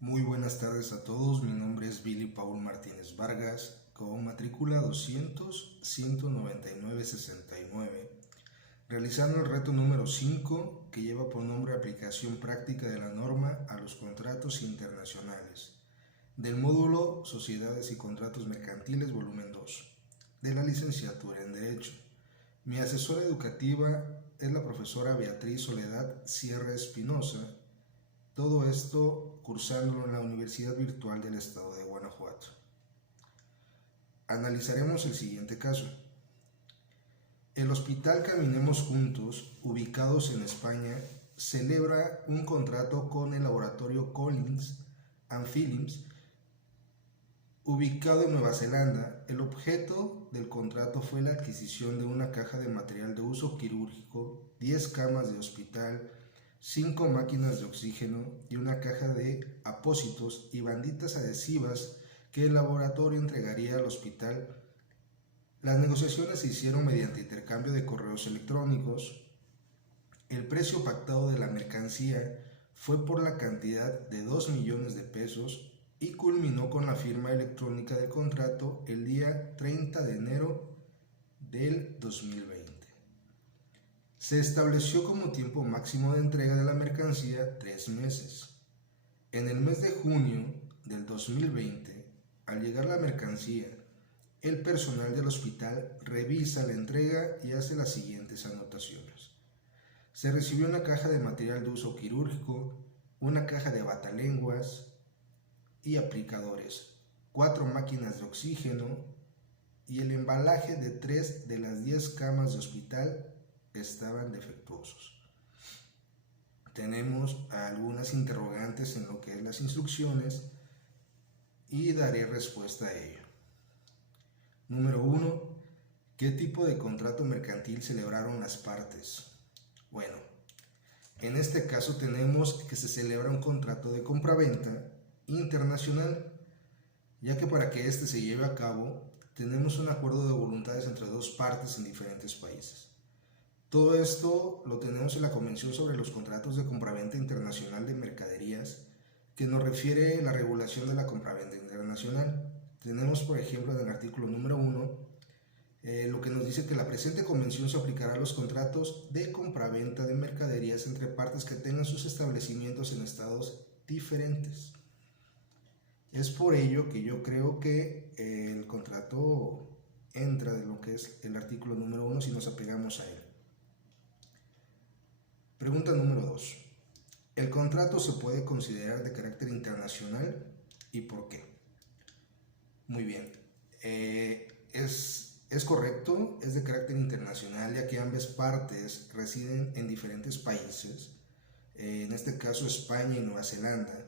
Muy buenas tardes a todos, mi nombre es Billy Paul Martínez Vargas, con matrícula 200-199-69, realizando el reto número 5 que lleva por nombre Aplicación Práctica de la Norma a los Contratos Internacionales, del módulo Sociedades y Contratos Mercantiles, volumen 2, de la licenciatura en Derecho. Mi asesora educativa es la profesora Beatriz Soledad Sierra Espinosa. Todo esto cursándolo en la Universidad Virtual del Estado de Guanajuato. Analizaremos el siguiente caso. El Hospital Caminemos Juntos, ubicados en España, celebra un contrato con el laboratorio Collins and Phillips, ubicado en Nueva Zelanda. El objeto del contrato fue la adquisición de una caja de material de uso quirúrgico, 10 camas de hospital, 5 máquinas de oxígeno y una caja de apósitos y banditas adhesivas que el laboratorio entregaría al hospital. Las negociaciones se hicieron mediante intercambio de correos electrónicos. El precio pactado de la mercancía fue por la cantidad de 2 millones de pesos y culminó con la firma electrónica del contrato el día 30 de enero del 2020. Se estableció como tiempo máximo de entrega de la mercancía 3 meses. En el mes de junio del 2020, al llegar la mercancía, el personal del hospital revisa la entrega y hace las siguientes anotaciones. Se recibió una caja de material de uso quirúrgico, una caja de batalenguas y aplicadores, 4 máquinas de oxígeno y el embalaje de 3 de las 10 camas de hospital estaban defectuosos. Tenemos algunas interrogantes en lo que es las instrucciones y daré respuesta a ello. Número 1. ¿Qué tipo de contrato mercantil celebraron las partes? Bueno, en este caso tenemos que se celebra un contrato de compraventa internacional, ya que para que éste se lleve a cabo tenemos un acuerdo de voluntades entre dos partes en diferentes países. Todo esto lo tenemos en la Convención sobre los Contratos de Compraventa Internacional de Mercaderías, que nos refiere a la regulación de la compraventa internacional. Tenemos, por ejemplo, en el artículo número 1, lo que nos dice que la presente convención se aplicará a los contratos de compraventa de mercaderías entre partes que tengan sus establecimientos en estados diferentes. Es por ello que yo creo que el contrato entra de lo que es el artículo número 1 si nos apegamos a él. Pregunta número 2. ¿El contrato se puede considerar de carácter internacional y por qué? Muy bien. Es correcto, es de carácter internacional, ya que ambas partes residen en diferentes países, en este caso España y Nueva Zelanda.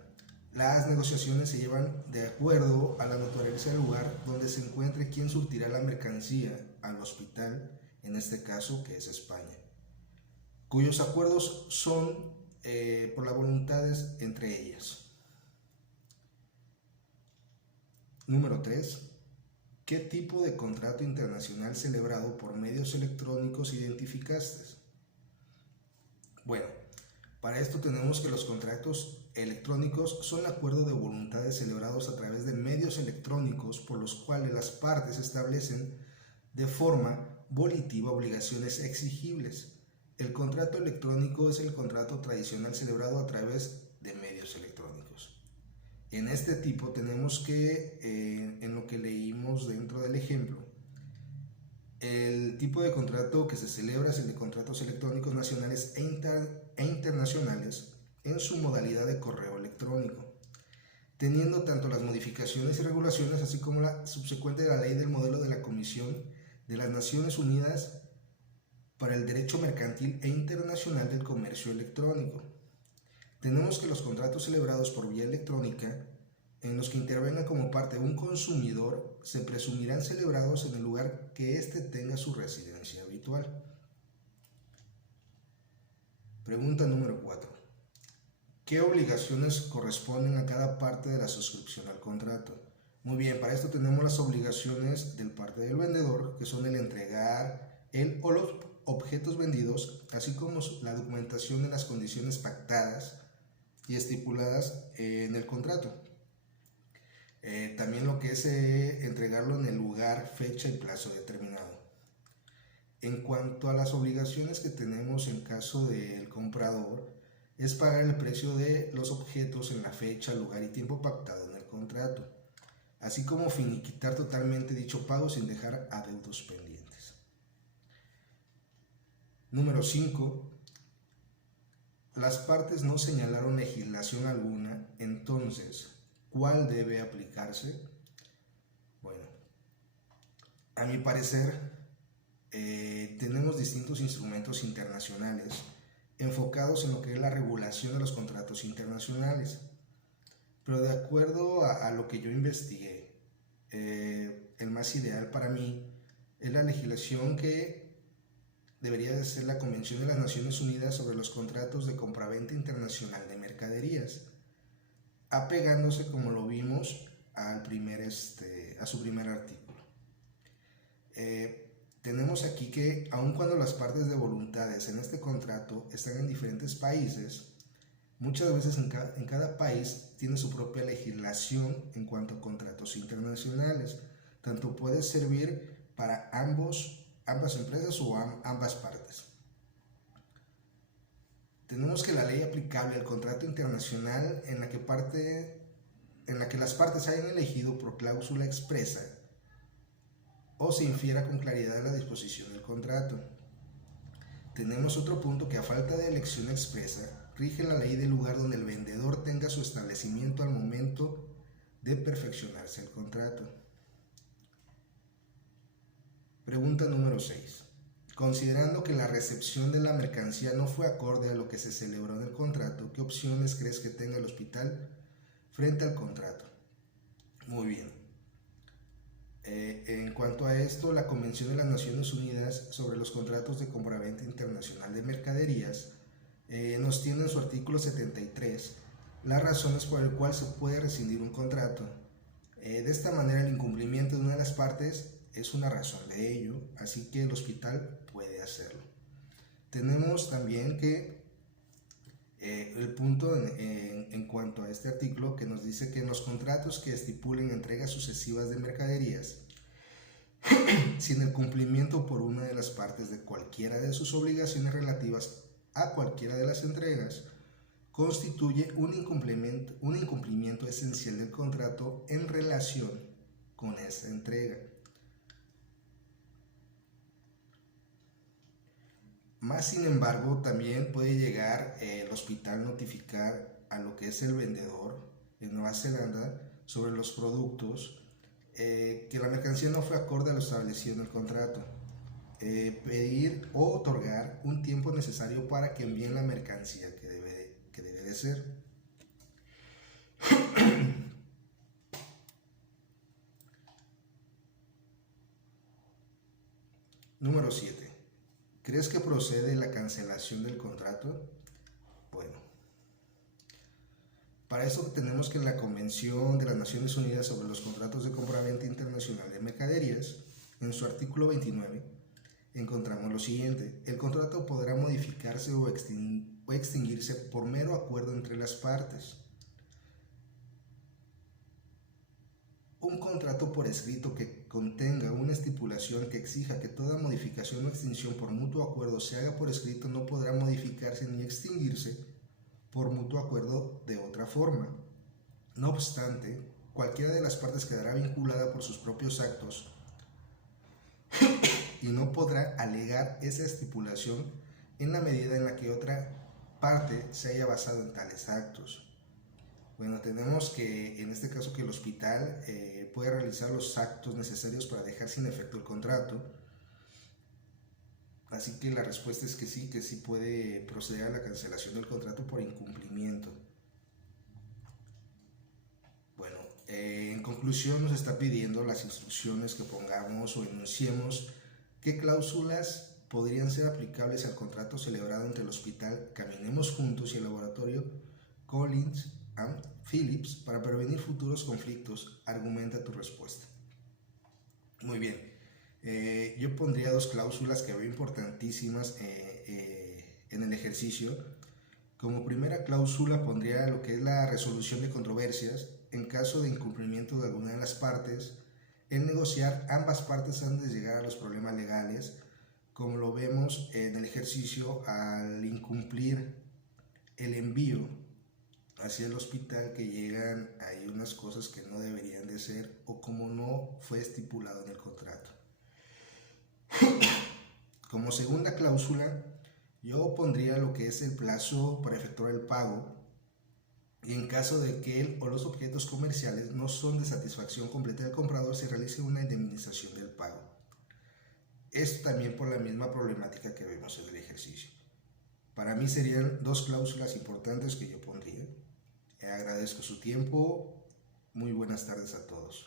Las negociaciones se llevan de acuerdo a la naturaleza del lugar donde se encuentre quien surtirá la mercancía al hospital, en este caso que es España, cuyos acuerdos son por las voluntades entre ellas. Número 3. ¿Qué tipo de contrato internacional celebrado por medios electrónicos identificaste? Bueno, para esto tenemos que los contratos electrónicos son acuerdos de voluntades celebrados a través de medios electrónicos por los cuales las partes establecen de forma volitiva obligaciones exigibles. El contrato electrónico es el contrato tradicional celebrado a través de medios electrónicos. En este tipo tenemos que, en lo que leímos dentro del ejemplo, el tipo de contrato que se celebra es el de contratos electrónicos nacionales e internacionales en su modalidad de correo electrónico, teniendo tanto las modificaciones y regulaciones así como la subsecuente de la ley del modelo de la Comisión de las Naciones Unidas para el Derecho Mercantil e Internacional del Comercio Electrónico. Tenemos que los contratos celebrados por vía electrónica, en los que intervenga como parte un consumidor, se presumirán celebrados en el lugar que éste tenga su residencia habitual. Pregunta número 4. ¿Qué obligaciones corresponden a cada parte de la suscripción al contrato? Muy bien, para esto tenemos las obligaciones del parte del vendedor, que son el entregar el o los objetos vendidos, así como la documentación de las condiciones pactadas y estipuladas en el contrato. También lo que es entregarlo en el lugar, fecha y plazo determinado. En cuanto a las obligaciones que tenemos en caso del comprador, es pagar el precio de los objetos en la fecha, lugar y tiempo pactado en el contrato, así como finiquitar totalmente dicho pago sin dejar adeudos pendientes. Número 5. Las partes no señalaron legislación alguna, entonces, ¿cuál debe aplicarse? Bueno, a mi parecer, tenemos distintos instrumentos internacionales enfocados en lo que es la regulación de los contratos internacionales, pero de acuerdo a lo que yo investigué, el más ideal para mí es la legislación que debería de ser la Convención de las Naciones Unidas sobre los contratos de compraventa internacional de mercaderías, apegándose, como lo vimos, a su primer artículo. Tenemos aquí que, aun cuando las partes de voluntades en este contrato están en diferentes países, muchas veces en cada país tiene su propia legislación en cuanto a contratos internacionales. Tanto puede servir para ambas empresas o ambas partes. Tenemos que la ley aplicable al contrato internacional en la que las partes hayan elegido por cláusula expresa o se infiera con claridad la disposición del contrato. Tenemos otro punto que, a falta de elección expresa, rige la ley del lugar donde el vendedor tenga su establecimiento al momento de perfeccionarse el contrato. Pregunta número 6. Considerando que la recepción de la mercancía no fue acorde a lo que se celebró en el contrato, ¿qué opciones crees que tenga el hospital frente al contrato? Muy bien. En cuanto a esto, la Convención de las Naciones Unidas sobre los contratos de compraventa internacional de mercaderías nos tiene en su artículo 73 las razones por las cuales se puede rescindir un contrato. De esta manera, el incumplimiento de una de las partes es una razón de ello, así que el hospital puede hacerlo. Tenemos también que el punto en cuanto a este artículo, que nos dice que en los contratos que estipulen entregas sucesivas de mercaderías, sin el cumplimiento por una de las partes de cualquiera de sus obligaciones relativas a cualquiera de las entregas, constituye un incumplimiento esencial del contrato en relación con esa entrega. Más sin embargo, también puede llegar el hospital notificar a lo que es el vendedor en Nueva Zelanda sobre los productos, que la mercancía no fue acorde a lo establecido en el contrato, pedir o otorgar un tiempo necesario para que envíen la mercancía que debe de ser. Número 7. ¿Crees que procede la cancelación del contrato? Bueno, para eso tenemos que en la Convención de las Naciones Unidas sobre los contratos de compraventa internacional de mercaderías, en su artículo 29, encontramos lo siguiente: el contrato podrá modificarse o extinguirse por mero acuerdo entre las partes. Un contrato por escrito que contenga una estipulación que exija que toda modificación o extinción por mutuo acuerdo se haga por escrito no podrá modificarse ni extinguirse por mutuo acuerdo de otra forma. No obstante, cualquiera de las partes quedará vinculada por sus propios actos y no podrá alegar esa estipulación en la medida en la que otra parte se haya basado en tales actos. Bueno, tenemos que en este caso que el hospital puede realizar los actos necesarios para dejar sin efecto el contrato. Así que la respuesta es que sí puede proceder a la cancelación del contrato por incumplimiento. Bueno, en conclusión nos está pidiendo las instrucciones que pongamos o enunciemos qué cláusulas podrían ser aplicables al contrato celebrado entre el hospital Caminemos Juntos y el laboratorio Collins Phillips para prevenir futuros conflictos. Argumenta tu respuesta. Muy bien, yo pondría dos cláusulas que veo importantísimas en el ejercicio, Como primera cláusula pondría lo que es la resolución de controversias. En caso de incumplimiento de alguna de las partes, en negociar ambas partes han de llegar a los problemas legales, como lo vemos en el ejercicio al incumplir el envío hacia el hospital, que llegan ahí unas cosas que no deberían de ser o como no fue estipulado en el contrato. Como segunda cláusula, yo pondría lo que es el plazo para efectuar el pago, y en caso de que él o los objetos comerciales no son de satisfacción completa del comprador, se realice una indemnización del pago. Esto también por la misma problemática que vemos en el ejercicio. Para mí serían dos cláusulas importantes que yo pondría. Agradezco su tiempo. Muy buenas tardes a todos.